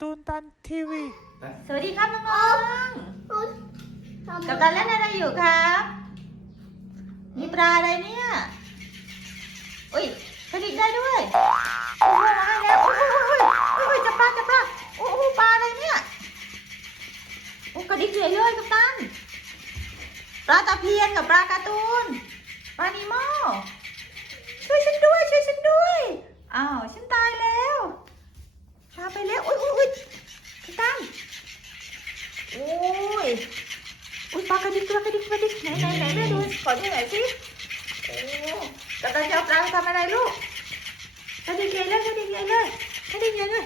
ตูนตันทีวี สวัสดีครับน้องๆกับตันเล่นอะไรอยู่ครับมีปลาอะไรเนี่ยอุ้ยกระดิกได้ด้วยโอ้โหมาให้แล้วโอ้โหโอ้ยโอ้ยจับปลาจับปลาโอ้โหปลาอะไรเนี่ยโอ้กระดิกใหญ่เลยกับตันปลาตะเพียนกับปลาการ์ตูนปลานิโมช่วยฉันด้วยช่วยฉันด้วยอ้าวฉัน ไปแล้วอุ้ยอุ้ยอุ้ยกับตันโอ้ยอุ้ยปลากระดิกปลากระดิกปลากระดิกไหนไหนไหนแม่ดูขอดูหน่อยสิโอ้กระตันจะเอาปลาไปทำอะไรลูกกระดิกใหญ่เลยกระดิกใหญ่เลยกระดิกใหญ่เลย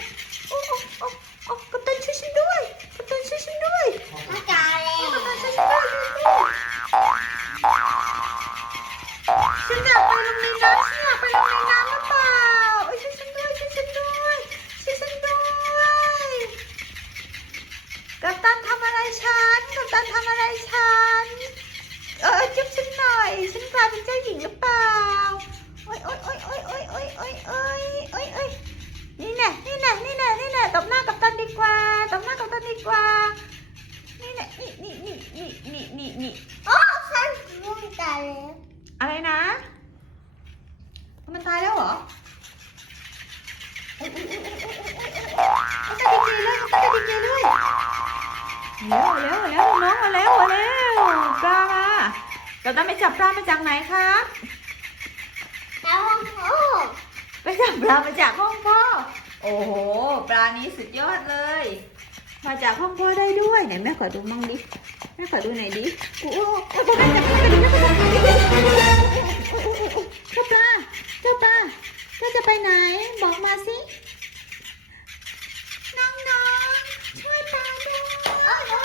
นี่แน่นี่นี่นี่นี่นี่นี่นี่อะไรนะ มันตายแล้วเหรอโอ๊ยโอ๊ยโอ๊ยโอ๊ยโอ๊ยโอ๊ยมันกระดิกเลยมันกระดิกเลยแล้วแล้วแล้วน้องมาแล้วมาแล้วปลามาเราต้องไปจับปลามาจากไหนครับไปจับปลามาจากห้องพ่อโอ้โห ปลานี้สุดยอดเลย มาจากห้องพ่อได้ด้วยไหนแม่ขอดูมั่งดิแม่ขอดูไหนดิโอ้โหโอ้โหจับปลากระดิกจับปลากระเจ้าปลาเจ้าปลาเจ้าจะไปไหน บอกมาสิน้องๆช่วยปลาด้ว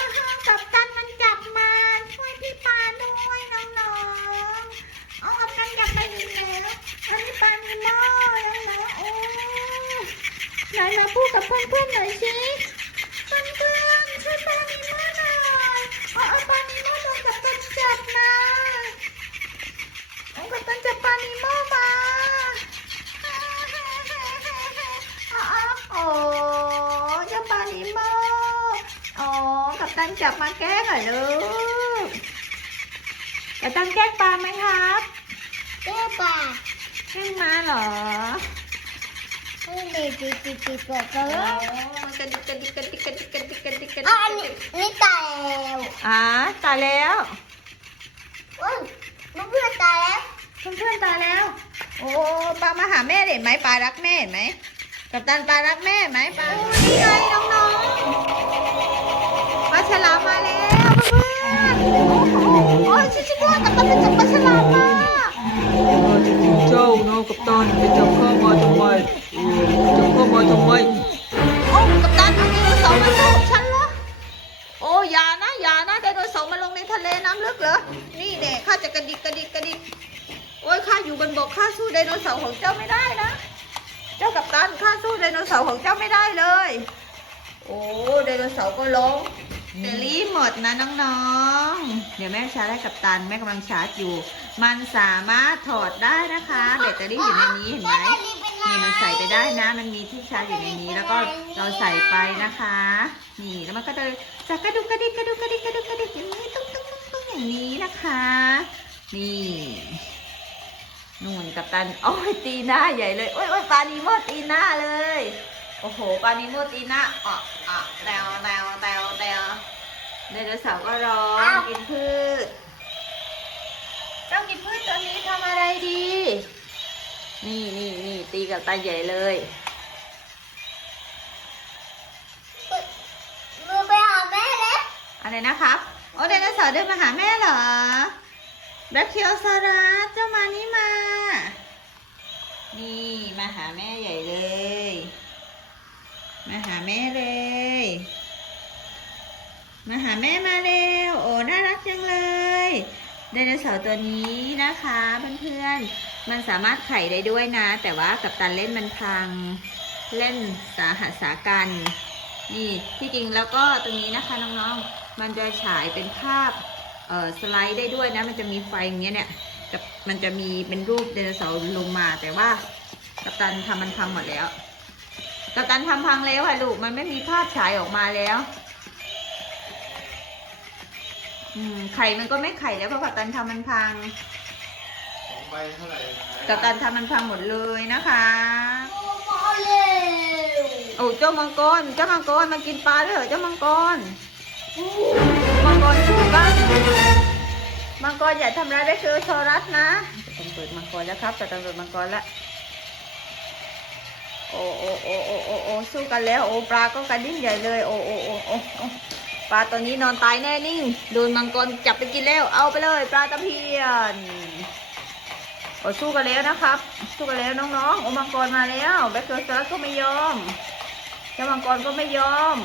ยกับตันมันจับมาช่วยพี่ปลาด้วยน้องๆเอากับตันจับไปอีกแล้วอันนี้ปลามีโม่น้องๆโอ้ไหนมาพูดกับเพื่อนๆหน่อยสิ พื่อนๆช่วยปามีม่หน่อยเอาเอาปลามีม่โดนกับตันจับมาเอากับตันจับปลามีม่มาโอ้เจ้าปลานิมอ๋อกับตันจับมาแกล้งเหรอลูกกับตันแกล้งปลาไหมครับแกล้งมาเหรอ เด็กติติดติแล้วกระดิกกระดิกกระดิกกระดิกกกระดิกกอันนี้ตายแล้วอ่าตายแล้วเพื่อนตายแล้วเพื่อนเพื่อนตายแล้ว โอ้ปลามาหาแม่เห็นไหมปลารักแม่เห็นไหมกับตันปลารักแม่ไหมปลานี่ไงน้องๆปลาฉลามมาแล้วเพื่อนโอ้ยชิชิโก้กับตันเป็นจับปลาฉลามมา เจ้าน้องกัปตันไปจับข้ามาทำไมจับข้ามาทำไมโอ้กับตันเอาไดโนเสาร์มาสู้กับฉันเหรอโอ้อย่านะอย่านะไดโนเสาร์มาลงในทะเลน้ำลึกเหรอนี่เด็ข้าจะกระดิกกระดิกกระดิกโอ้ยข้าอยู่บนบกข้าสู้ไดโนเสาร์ของเจ้าไม่ได้นะ เจ้ากับตันข้าสู้ไดโนเสาร์ของเจ้าไม่ได้เลย โอ้ไดโนเสาร์ก็ล้ม เตลี่หมดนะน้องๆ เดี๋ยวแม่ชาร์จให้กับตันแม่กำลังชาร์จอยู่ มันสามารถถอดได้นะคะแบตเตอรี่อยู่ในนี้เห็นไหมนี่มันใส่ไปได้นะ มันมีที่ชาร์จอยู่ในนี้แล้วก็เราใส่ไปนะคะ นี่แล้วมันก็จะจะกระดุกกระดิกกระดุกกระดิกกระดุกกระดิกอย่างนี้ตุ้งตุ้งตุ้งตุ้งอย่างนี้นะคะ นี่นู่นกับตันโอ้ยตีหน้าใหญ่เลยโอ้ยโอ้ยปลานีโมตีหน้าเลย โอ้โหปลานีโมตีหน้าอะอะแตวแตวแตวแตวไดโนเสาร์ก็ร้องกินพืช เจ้ากินพืชตัวนี้ทำอะไรดี นี่นี่นี่ตีกับตาใหญ่เลยอะไรนะครับโอ้ไดโนเสาร์เดินมาหาแม่เหรอแบคทีโอซารัสเจ้ามานี่มา นี่มาหาแม่ใหญ่เลย มาหาแม่เลย มาหาแม่มาเร็ว โอ้ น่ารักจังเลย ไดโนเสาร์ตัวนี้นะคะเพื่อนๆ มันสามารถไข่ได้ด้วยนะ แต่ว่ากับตันเล่นมันพัง เล่นสาหัสสากัน นี่ ที่จริงแล้วก็ตรงนี้นะคะน้องๆ มันจะฉายเป็นภาพเอ่อสไลด์ได้ด้วยนะ มันจะมีไฟอย่างเงี้ยเนี่ยกับมันจะมีเป็นรูปไดโนเสาร์ลงมา แต่ว่ากัปตันทำมันพังหมดแล้ว กัปตันทำพังแล้วค่ะลูก มันไม่มีภาพฉายออกมาแล้ว อืม ไข่มันก็ไม่ไข่แล้วเพราะกัปตันทำมันพังสองใบเท่าไหร่กัปตันทำมันพังหมดเลยนะคะมาเร็วโอ้เจ้ามังกร เจ้ามังกรมากินปลาด้วยเหรอเจ้ามังกร มังกรสู้กันมังกรอย่าทำร้ายแบคทีโซรัสนะต้องเปิดมังกรแล้วครับแต่ต้องเปิดมังกรแล้ว โอ้โอ้โอ้โอ้โอ้โอ้สู้กันแล้ว โอ้ปลาก็กระดิ้นใหญ่เลย โอ้โอ้โอ้โอ้ปลาตัวนี้นอนตายแน่นิ่งโดนมังกรจับไปกินแล้ว เอาไปเลย ปลาตะเพียนโอ้สู้กันแล้วนะครับ สู้กันแล้วน้องๆ โอ้มังกรมาแล้วแบคทีโซรัสก็ไม่ยอมเจ้ามังกรก็ไม่ยอม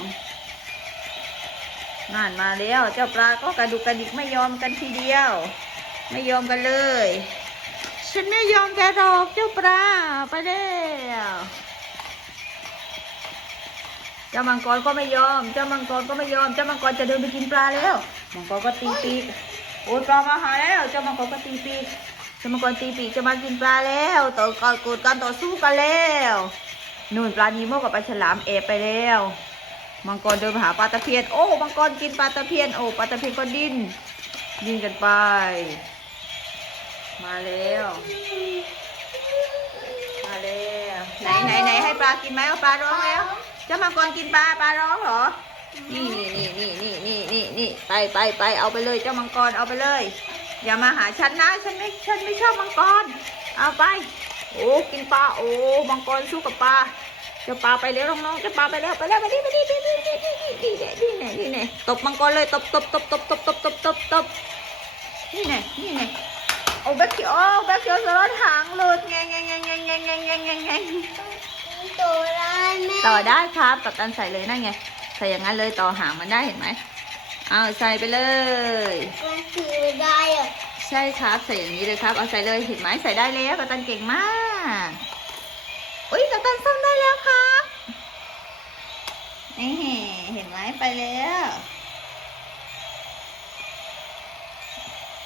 นั่นมาแล้ว เจ้าปลาก็กระดุกกระดิกไม่ยอมกันทีเดียว ไม่ยอมกันเลย ฉันไม่ยอมแกหรอกเจ้าปลาไปแล้ว เจ้ามังกรก็ไม่ยอม เจ้ามังกรก็ไม่ยอม เจ้ามังกรจะเดินไปกินปลาแล้ว มังกรก็ตีปีกโอ้ยปลามาหาแล้ว เจ้ามังกรก็ตีปีกเจ้ามังกรตีปีกจะมากินปลาแล้วต่อการกดการต่อสู้กันแล้วนู่นปลานีโมกับปลาฉลามเอบไปแล้ว มังกรเดินมาหาปลาตะเพียน โอ้มังกรกินปลาตะเพียน โอ้ปลาตะเพียนก็ดิ้นดิ้นกันไป มาแล้วมาแล้วไหนไหนไหนให้ปลากินไหมเอาปลาร้องแล้ว จ้ามังกรกินปลาปลาร้องเหรอนี่นี่นี่นี่นี่นี่นี่นี่ไปไปไปเอาไปเลยเจ้ามังกรเอาไปเลย อย่ามาหาฉันนะฉันไม่ฉันไม่ชอบมังกร เอาไป โอ้กินปลาโอ้มังกรสู้กับปลาเจ้าปลาไปแล้วน้องๆเจ้าปลาไปแล้วไปแล้วไปนี่ไปนี่ไปนี่ไปนี่ไปนี่นี่นี่นี่นี่ตบมังกรเลยตบตบตบตบตบตบตบตบตบนี่ไงนี่ไงโอ้แบคทีโอแบคทีโอสลดหางหลุดแงงแงงแงงแงงแงงแงงแงงแงงแงง ตัวได้ไหมต่อได้ครับกับการใส่เลยนั่นไงใส่อย่างนั้นเลยต่อหางมันได้เห็นไหมเอาใส่ไปเลยมันคือได้เหรอใช่ครับใส่อย่างนี้เลยครับเอาใส่เลยเห็นไหมใส่ได้แล้วกัปตันเก่งมากอุ้ยกัปตันซ่อมได้แล้วครับนี่เห็นไหมไปแล้ว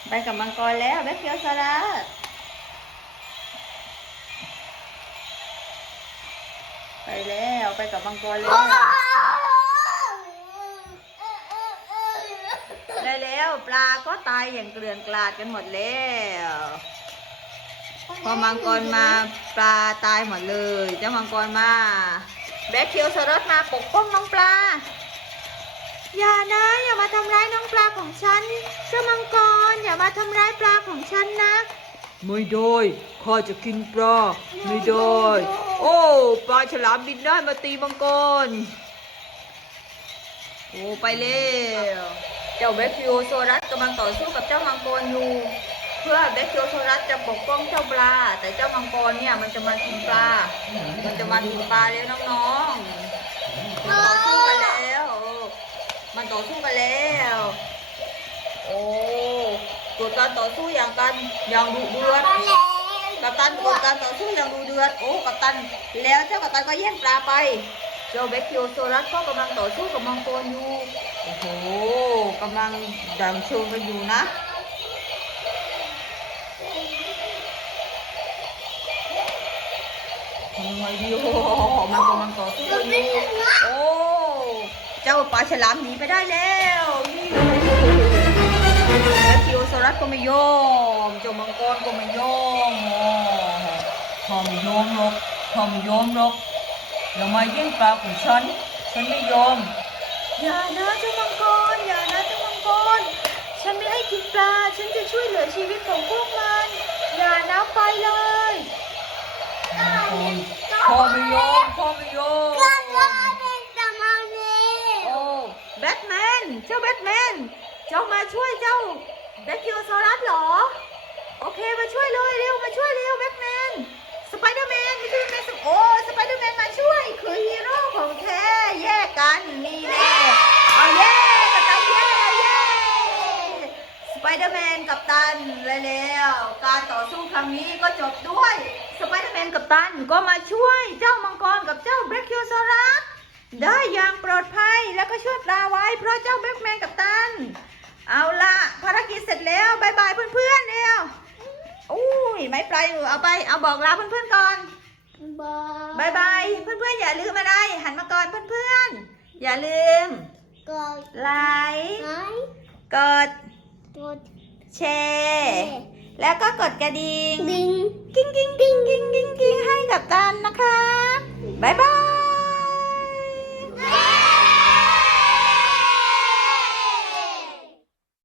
ไปกับมังกรแล้วแบคเคียวสลัด ไปแล้วไปกับมังกรแล้ว ได้แล้วปลาก็ตายอย่างเกลื่อนกลาดกันหมดแล้ว พอมังกรมาปลาตายหมดเลย เจ้ามังกรมา แบคเคียวสรสมาปกป้องน้องปลา อย่านะ อย่ามาทำร้ายน้องปลาของฉัน เจ้ามังกรอย่ามาทำร้ายปลาของฉันนะ ไม่ได้ข้าจะกินปลาไม่ได้ โอ้ ปลาฉลามบินได้มาตีมังกร โอ้ ไปแล้วเจ้าแบคทีโอโซรัสกำลังต่อสู้กับเจ้ามังกรอยู่ เพื่อแบคทีโอโซรัสจะปกป้องเจ้าปลา แต่เจ้ามังกรเนี่ยมันจะมากินปลา มันจะมากินปลาแล้วน้องๆมันต่อสู้กันแล้ว มันต่อสู้กันแล้ว โอ้ กดการต่อสู้อย่างกันอย่างดุเดือดกัปตันกดการต่อสู้อย่างดูเดือดโอ้กัปตัน แล้วเจ้ากัปตันก็แย่งปลาไปเจ้าเบคคิโอโซรัสก็กำลังต่อสู้กับมังกรอยู่โอ้โหกำลังดังชว์กันอยู่นะทำไงดีโอ้มันกำลังต่อสู้อยู่โอ้เจ้าปลาฉลามหนีไปได้แล้วนี่ Surat Komayom, Jomangkon Komayom, Thom Yom Lok, Thom Yom Lok. Giờ mời viên vào của Sơn, Sơn đi Yom. Dạ nó Jomangkon, dạ nó Jomangkon. ฉันไม่ให้กินปลา ฉันจะช่วยเหลือชีวิตของพวกมัน อย่านะไปเลยพอมิโยมพอมิโยมก็ก็เป็นตะมังเนโอ้แบทแมน เจ้าแบทแมน เจ้ามาช่วยเจ้า แบคทีโอซอรัสเหรอ โอเคมาช่วยเลยเร็วมาช่วยเร็วแบทแมน สไปเดอร์แมนไม่ใช่แมนโอ้สไปเดอร์แมนมาช่วย คือฮีโร่ของแท้แยกกันนี่แน่เอาเย้กับตันเย้เย้สไปเดอร์แมนกับตันเลยแล้วการต่อสู้ครั้งนี้ก็จบด้วยสไปเดอร์แมนกับตันก็มาช่วยเจ้ามังกรกับเจ้าแบคทีโอซอรัสได้อย่างปลอดภัยแล้วก็ช่วยปลาไว้เพราะเจ้าแบล็กแมนกับตัน เอาละภารกิจเสร็จแล้วบายบายเพื่อนๆเร็วอุ้ยไม่ปลายมือเอาไปเอาบอกลาเพื่อนๆก่อนบายบายบายเพื่อนๆอย่าลืมอะไรหันมาก่อนเพื่อนๆอย่าลืมกดไลค์ไลค์กดกดแชร์แล้วก็กดกระดิ่งดิ้งกิ้งกิ้งกิ้งกิ้งกิ้งกิ้งให้กับตันนะคะบ๊ายบาย